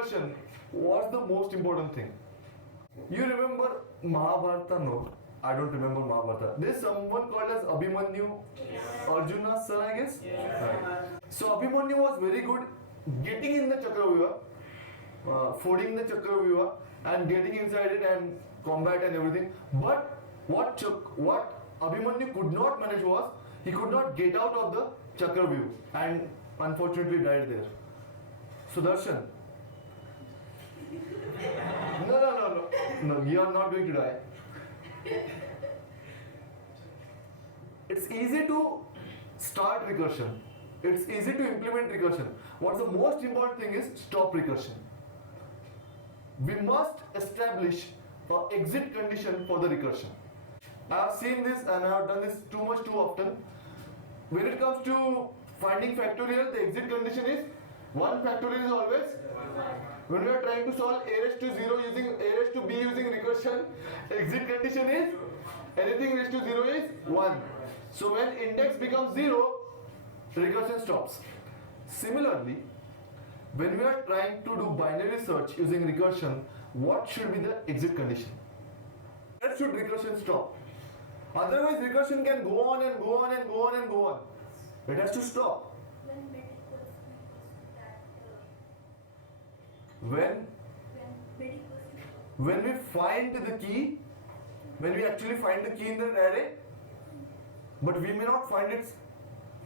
recursion, what's the most important thing? You remember Mahabharata? No, I don't remember Mahabharata. There's someone called as Abhimanyu, Arjuna's son, I guess. Right. So Abhimanyu was very good getting in the Chakravyuha, fording the Chakravyuha and getting inside it and combat and everything. But what Abhimanyu could not manage was he could not get out of the Chakravyuha and unfortunately died there. Sudarshan. No, you are not going to die. It's easy to start recursion. It's easy to implement recursion. What's the most important thing is stop recursion. We must establish an exit condition for the recursion. I have seen this and I have done this too often. When it comes to finding factorial, the exit condition is 1 factorial is always. When we are trying to solve a raised to 0 using a raised to b using recursion, exit condition is anything raised to 0 is 1. So when index becomes 0, recursion stops. Similarly, when we are trying to do binary search using recursion, what should be the exit condition? Where should recursion stop? Otherwise, recursion can go on and go on and go on and go on. It has to stop. When we find the key, when we actually find the key in the array, but we may not find it.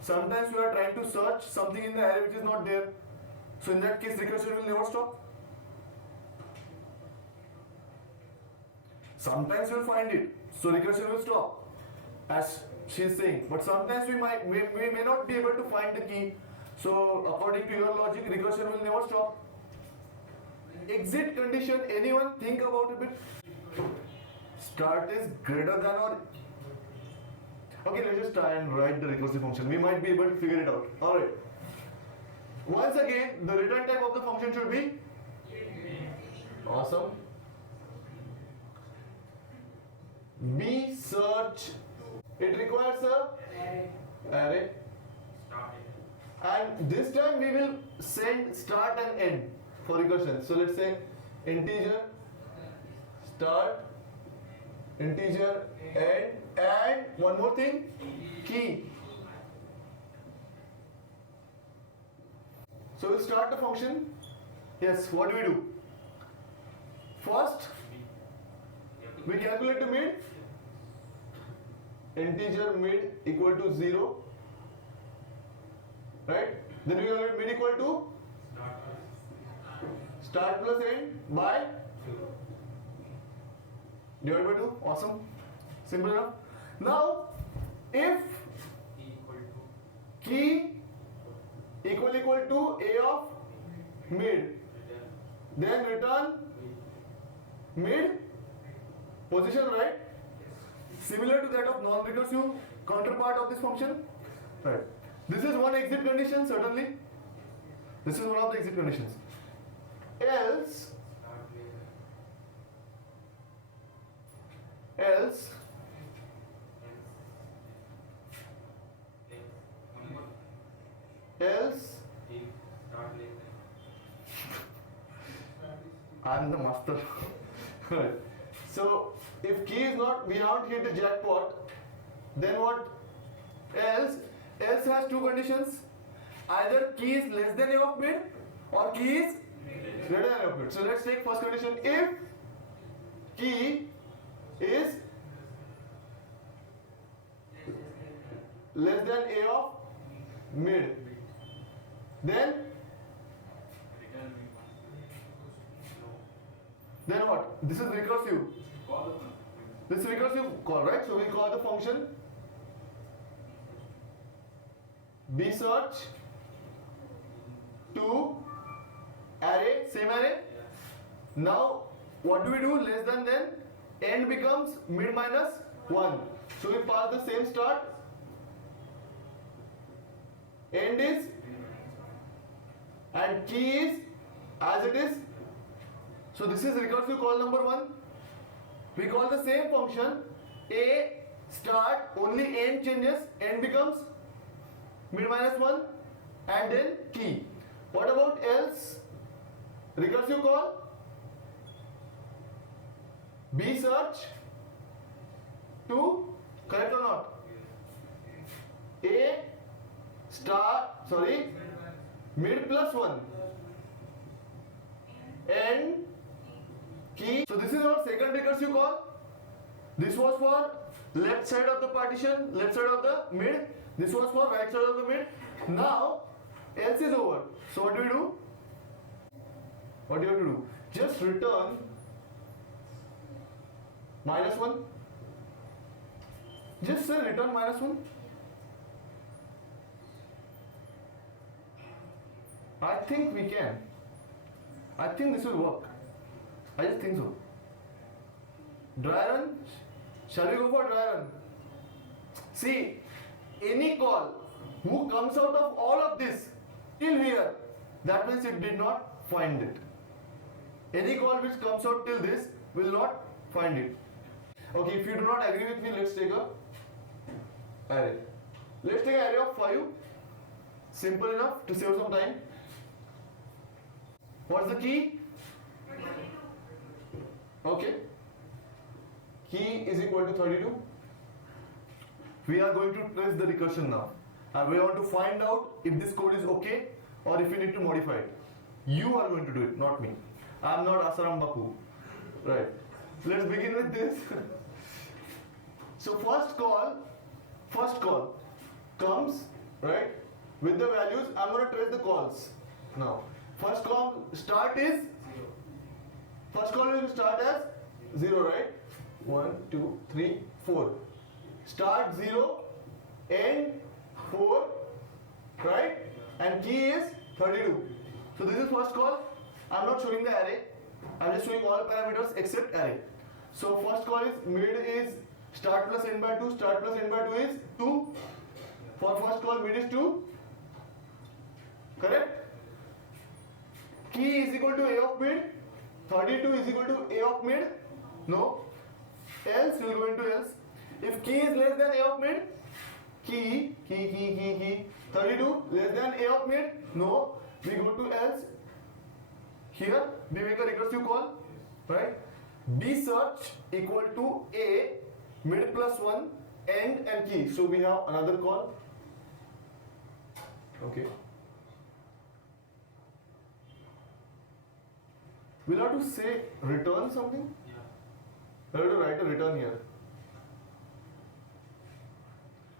Sometimes we are trying to search something in the array which is not there. So in that case, recursion will never stop. Sometimes we will find it, so recursion will stop, as she is saying. But sometimes we may not be able to find the key. So according to your logic, recursion will never stop. Exit condition, anyone think about a bit? Start is greater than or... Okay, let's just try and write the recursive function. We might be able to figure it out. Alright. Once again, the return type of the function should be? Awesome. B search. It requires a array. And this time we will send start and end for recursion. So let's say integer start, integer end, and one more thing, key. So we'll start the function. Yes, what do? First, we calculate the mid. Integer mid equal to 0. Right? Then we calculate mid equal to start plus end by divided by 2. Awesome. Simple enough. Now, if key equal to a of mid, then return mid position, right? Similar to that of non-recursive counterpart of this function. Right. This is one exit condition, certainly. This is one of the exit conditions. Else I'm the master. So if key is not, we haven't hit the jackpot, then what? Else has two conditions. Either key is less than a of mid or key is greater than a of mid. So let's take first condition. If key is less than a of mid, then what? This is recursive. This is recursive call, right? So we call the function B search to array, same array. Now what do we do? Less than, then end becomes mid minus 1. So we pass the same start. End is and key is as it is. So this is recursive call number 1. We call the same function a start, only end changes, end becomes mid minus 1 and then key. What about else? recursive call, B search to, correct or not? A star, sorry, mid plus 1 and key. So this is our second recursive call. This was for left side of the partition, left side of the mid. This was for right side of the mid. Now else is over. So what do we do? What do you have to do? Just return -1. Just say return -1. I think we can. I think this will work. I just think so. Dry run. Shall we go for dry run? See, any call who comes out of all of this till here, that means it did not find it. Any call which comes out till this will not find it. Okay, if you do not agree with me, let's take a array. Let's take an array of 5. Simple enough to save some time. What's the key? Okay. Key is equal to 32. We are going to trace the recursion now. And we want to find out if this code is okay or if we need to modify it. You are going to do it, not me. I am not Asaram Bapu. Right. Let's begin with this. So first call comes, right, with the values. I'm going to trace the calls now. First call will start as 0, right? 1, 2, 3, 4. Start 0, end 4, right? And key is 32. So this is first call. I'm not showing the array. I'm just showing all parameters except array. So first call is mid is start plus n by 2. Start plus n by 2 is 2. For first call mid is 2. Correct? Key is equal to a of mid. 32 is equal to a of mid. No. Else we'll go into else. If key is less than a of mid, key 32 less than a of mid. No. We go to else. Here we make a recursive call, right? B search equal to a mid plus 1 end and key. So we have another call. Okay. We'll have to say return something. We'll have to write a return here.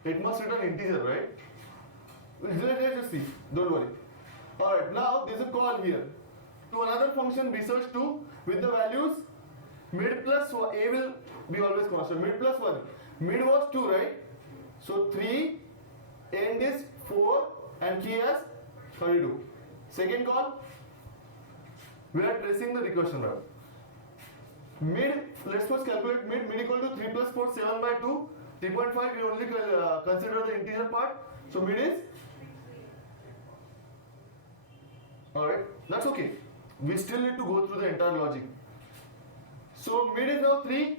It must return integer, right? Let's just see. Don't worry. Alright, now there's a call here to another function research 2 with the values mid plus 1. A will be always constant. Mid plus 1. Mid was 2, right? So 3, end is 4 and key as 32. Second call, we are tracing the recursion route. Mid, let's first calculate mid. Mid equal to 3 plus 4, 7 by 2. 3.5, we only consider the integer part. So mid is, alright, that's okay. We still need to go through the entire logic. So mid is now 3.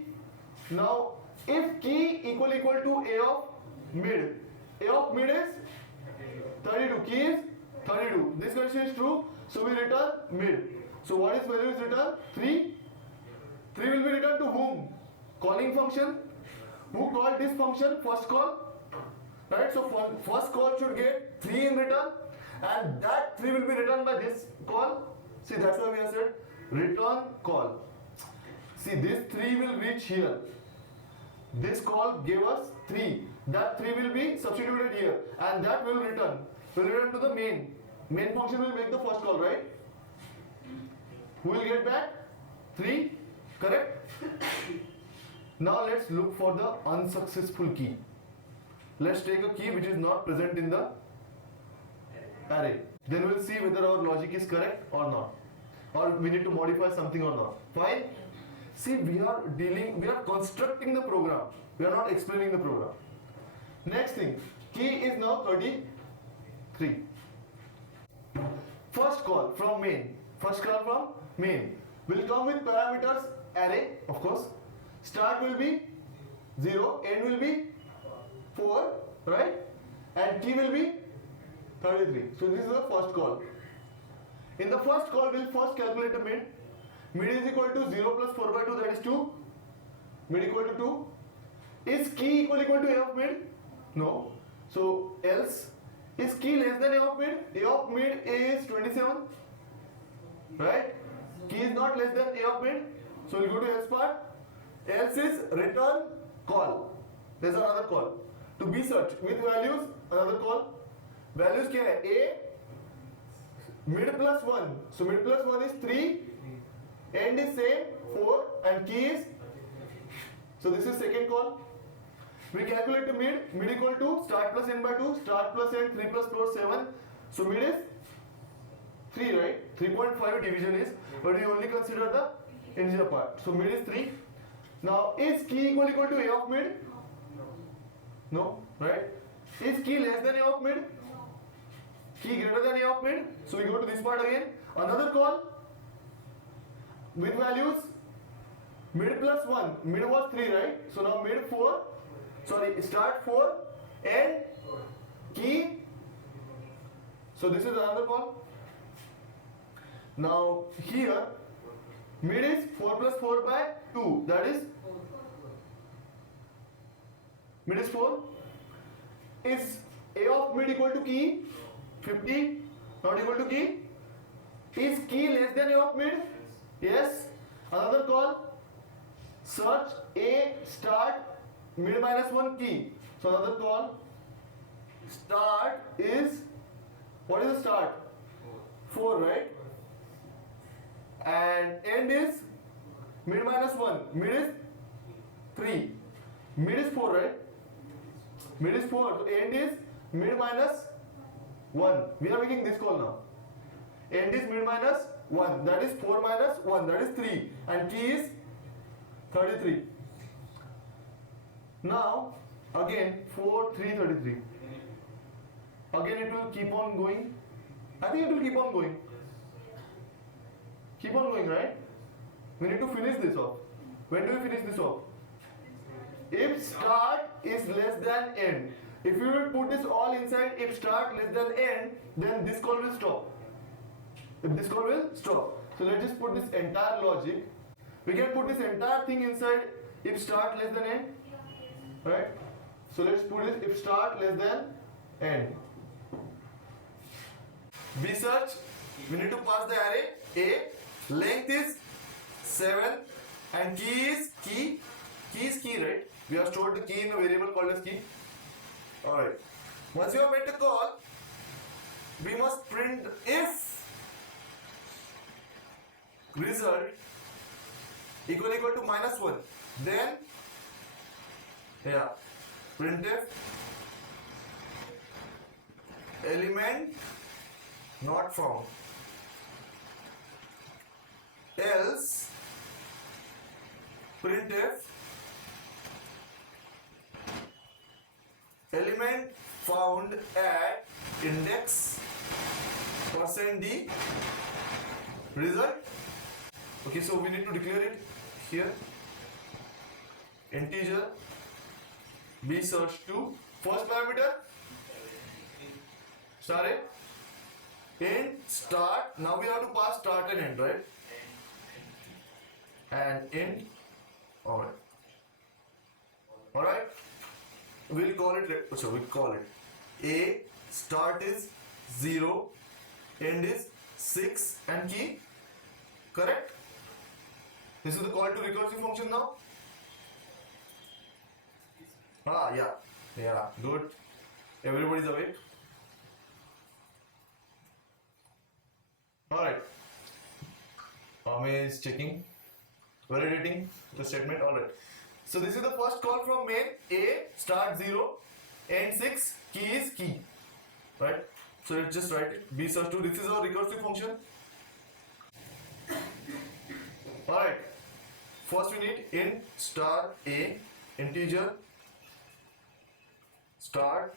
Now if key equal to a of mid is 32, key is 32. This condition is true, so we return mid. So what is value is returned? 3. 3 will be returned to whom? Calling function. Who called this function? First call. Right? So first call should get 3 in return, and that 3 will be returned by this call. See, that's why we have said return call. See, this 3 will reach here. This call gave us 3. That 3 will be substituted here, and that will return. Will return to the main. Main function will make the first call, right? Who will get back? 3. Correct? Now let's look for the unsuccessful key. Let's take a key which is not present in the array. Then we'll see whether our logic is correct or not, or we need to modify something or not. Fine? See, we are constructing the program. We are not explaining the program. Next thing, key is now 33. First call from main. First call from main will come with parameters array, of course. Start will be 0, end will be 4, right? And key will be 33. So this is the first call. In the first call, we'll first calculate the mid. Mid is equal to 0 plus 4 by 2, that is 2. Mid equal to 2. Is key equal to A of mid? No. So else, is key less than A of mid? A of mid is 27. Right? Key is not less than A of mid. So we'll go to else part. Else is return call. There's another call. To be search with values, another call. Values क्या है? A mid plus 1. So mid plus 1 is 3. End is same 4 and key is. So this is second call. We calculate the mid. Mid equal to start plus n by 2. Start plus n 3 plus 4 7. So mid is 3, right? 3.5 division is, but we only consider the integer part. So mid is 3. Now is key equal to A of mid? No, right? Is key less than A of mid? Key greater than A of mid? So we go to this part again. Another call with values. Mid plus 1. Mid was 3, right? So now mid 4. Sorry, start 4 and key. So this is another call. Now here mid is 4 plus 4 by 2. That is mid is 4. Is A of mid equal to key? 50. Not equal to key. Is key less than A of mid? Yes. Another call. Search A start mid minus 1 key. So another call. Start is, what is the start? 4, right? And end is mid minus 1. Mid is 3. Mid is 4, right? Mid is 4. So end is mid minus 1. We are making this call now. End is mid minus 1. That is 4 minus 1. That is 3. And key is 33. Now again 4 3 33. Again it will keep on going. I think it will keep on going. Keep on going, right? We need to finish this off. When do we finish this off? If start is less than end. If you will put this all inside if start less than end, then this call will stop. If this call will stop. So let's just put this entire logic. We can put this entire thing inside if start less than end. Right? So let's put this if start less than end. B search. We need to pass the array A. Length is 7 and key is key. Key is key, right? We have stored the key in a variable called as key. Alright. Once you have made the call, we must print if result equal to minus 1. Then, printf element not found. Else printf element found at index %d result. Okay, so we need to declare it here. Integer b search to first parameter star int start. Now we have to pass start and end, right? And int. Alright. We'll call it A start is 0, end is 6 and key. Correct? This is the call to recursive function now. Yeah, good. Everybody's awake. Alright. Ame is checking. Validating the statement. Alright. So this is the first call from main. A start 0, end 6, key is key. Right? So let's just write it. B search 2. This is our recursive function. Alright. First we need int star A integer start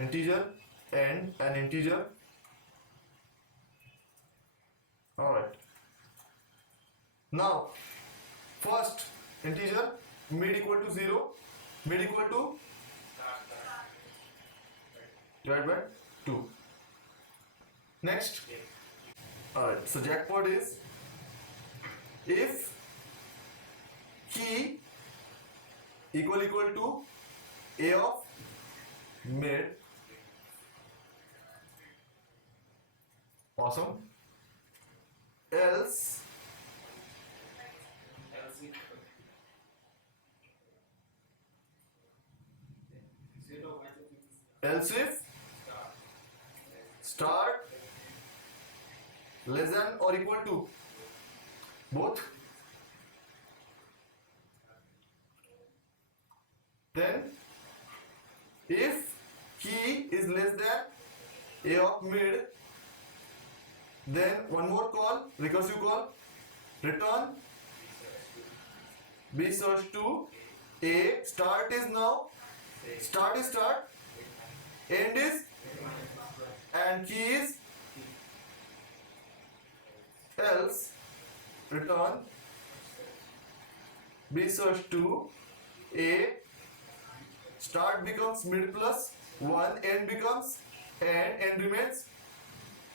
integer end and integer. Alright. Now first integer mid equal to 0, mid equal to divided by 2. Next Alright, so jackpot is if key equal to A of mid. Awesome. Else if start less than or equal to both, then if key is less than A of mid, then one more call, recursive call, return B search to A. Start is now, start is start, end is, and key is else, return B search to A. Start becomes mid plus 1, end becomes end remains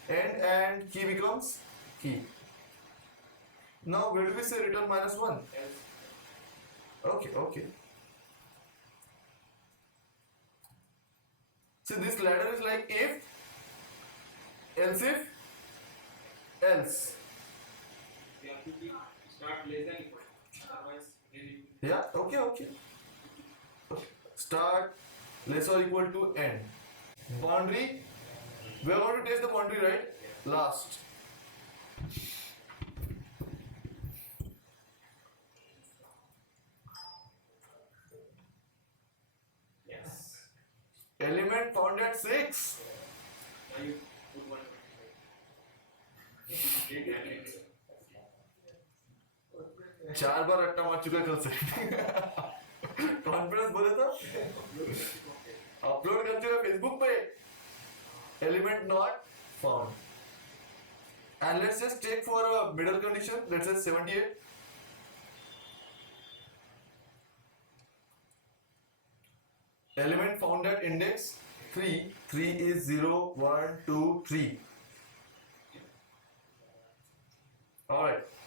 end, and key becomes key. Now where do we say return minus 1? Okay. So this ladder is like if, else if, else. We have to keep start less than equal. Otherwise, Yeah, okay. Start less or equal to end. Boundary, we are going to test the boundary, right? Last. yes. Element found at 6. Now you put one. चार बार रट्टा मार चुका है कल से confidence बोले तो upload कर चुका फेसबुक पे element not found and let's just take for a middle condition let's say 78 element found at index 3 is 0 1 2 3 all right